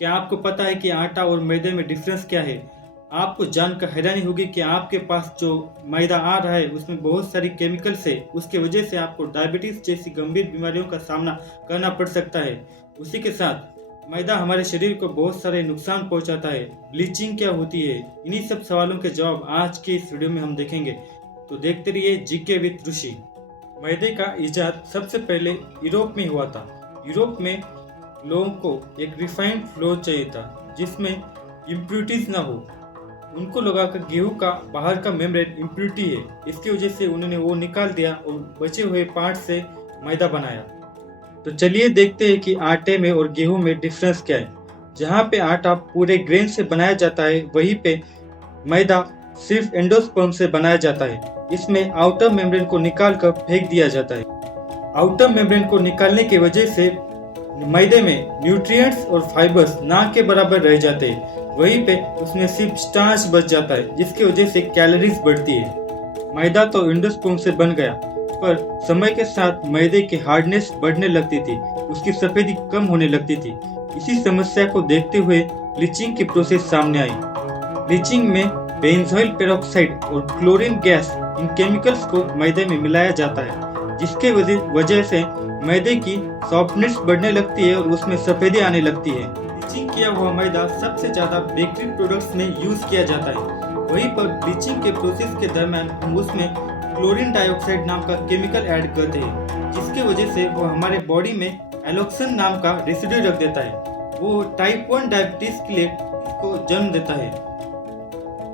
क्या आपको पता है कि आटा और मैदे में डिफरेंस क्या है? आपको जानकर हैरानी होगी कि आपके पास जो मैदा आ रहा है उसमें बहुत सारी केमिकल्स है। उसकी वजह से आपको डायबिटीज जैसी गंभीर बीमारियों का सामना करना पड़ सकता है। उसी के साथ मैदा हमारे शरीर को बहुत सारे नुकसान पहुंचाता है। ब्लीचिंग क्या होती है? इन्हीं सब सवालों के जवाब आज के इस वीडियो में हम देखेंगे। तो देखते रहिए जीके विद ऋषि। मैदे का इजाद सबसे पहले यूरोप में हुआ था। यूरोप में लोगों को एक रिफाइंड फ्लोर चाहिए था जिसमें इम्प्यूरिटीज ना हो। उनको लगा कि गेहूं का बाहर का मेम्ब्रेन इम्प्यूरिटी है, इसकी वजह से उन्होंने वो निकाल दिया और बचे हुए पार्ट से मैदा बनाया। तो चलिए देखते हैं कि आटे में और गेहूं में डिफरेंस क्या है। जहाँ पे आटा पूरे ग्रेन से बनाया जाता है, वहीं पे मैदा सिर्फ एंडोस्पर्म से बनाया जाता है। इसमें आउटर मेम्ब्रेन को निकाल कर फेंक दिया जाता है। आउटर मेम्ब्रेन को निकालने की वजह से मैदे में न्यूट्रिएंट्स और फाइबर्स ना के बराबर रह जाते हैं। वहीं पे उसमें सिर्फ स्टार्च बच जाता है, जिसकी वजह से कैलोरीज बढ़ती है। मैदा तो एंडोस्पर्म से बन गया, पर समय के साथ मैदे की हार्डनेस बढ़ने लगती थी, उसकी सफेदी कम होने लगती थी। इसी समस्या को देखते हुए ब्लीचिंग की प्रोसेस सामने आई। ब्लीचिंग में बेंजोइल पेरोक्साइड और क्लोरीन गैस, इन केमिकल्स को मैदे में मिलाया जाता है, जिसके वजह से मैदे की सॉफ्टनेस बढ़ने लगती है और उसमें सफेदी आने लगती है। ब्लीचिंग किया हुआ मैदा सबसे ज्यादा बेकरी प्रोडक्ट्स में यूज किया जाता है। वहीं पर ब्लीचिंग के प्रोसेस के दरम्यान हम उसमें क्लोरीन डाइऑक्साइड नाम का केमिकल ऐड करते हैं, जिसके वजह से वो हमारे बॉडी में एलोक्सिन नाम का रेसिड्यू रख देता है। वो टाइप 1 डायबिटीज के लिए इसको जन्म देता है।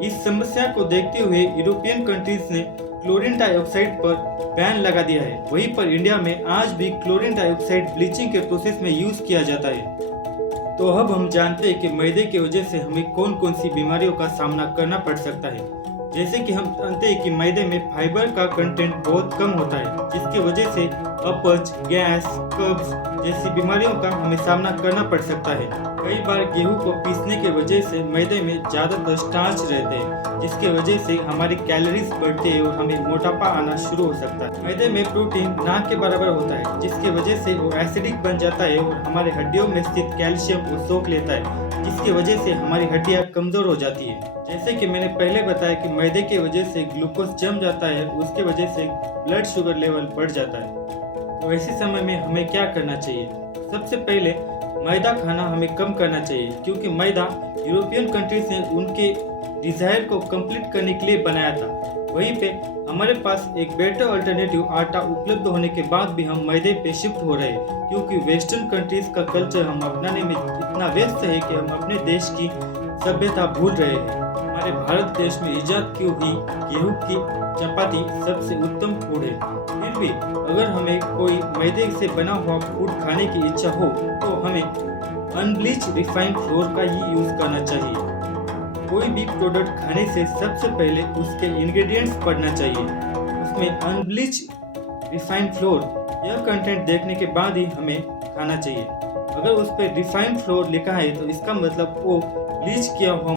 इस समस्या को देखते हुए यूरोपियन कंट्रीज ने क्लोरीन डाइऑक्साइड पर बैन लगा दिया है। वहीं पर इंडिया में आज भी क्लोरीन डाइऑक्साइड ब्लीचिंग के प्रोसेस में यूज किया जाता है। तो अब हम जानते हैं कि मैदे की वजह से हमें कौन कौन सी बीमारियों का सामना करना पड़ सकता है। जैसे कि हम जानते हैं कि मैदे में फाइबर का कंटेंट बहुत कम होता है, जिसकी वजह से अपच, गैस, कब्ज जैसी बीमारियों का हमें सामना करना पड़ सकता है। कई बार गेहूं को पीसने की वजह से मैदे में ज्यादातर स्टार्च रहते हैं, जिसकी वजह से हमारी कैलोरीज बढ़ती है और हमें मोटापा आना शुरू हो सकता है। मैदे में प्रोटीन ना के बराबर होता है, जिसकी वजह से वो एसिडिक बन जाता है और हमारे हड्डियों में स्थित कैल्शियम को सोख लेता है, जिसकी वजह से हमारी हड्डियां कमजोर हो जाती है। जैसे कि मैंने पहले बताया कि मैदे की वजह से ग्लूकोज जम जाता है, उसके वजह से ब्लड शुगर लेवल बढ़ जाता है। तो ऐसे समय में हमें क्या करना चाहिए? सबसे पहले मैदा खाना हमें कम करना चाहिए, क्योंकि मैदा यूरोपियन कंट्रीज ने उनके डिजायर को कंप्लीट करने के लिए बनाया था। वहीं पे हमारे पास एक बेटर अल्टरनेटिव आटा उपलब्ध होने के बाद भी हम मैदे पे शिफ्ट हो रहे हैं, क्योंकि वेस्टर्न कंट्रीज का कल्चर हम अपनाने में इतना व्यस्त है कि हम अपने देश की सभ्यता भूल रहे हैं। हमारे भारत देश में इजाद की हुई गेहूं की चपाती सबसे उत्तम फूड है। फिर भी अगर हमें कोई मैदे से बना हुआ फूड खाने की इच्छा हो तो हमें अनब्लीच रिफाइंड फ्लोर का ही यूज करना चाहिए। कोई भी प्रोडक्ट खाने से सबसे पहले उसके इंग्रेडिएंट्स पढ़ना चाहिए, उसमें अनब्लीच रिफाइंड फ्लोर यह कंटेंट देखने के बाद ही हमें खाना चाहिए। अगर उस पर रिफाइंड फ्लोर लिखा है तो इसका मतलब वो ब्लीच किया हुआ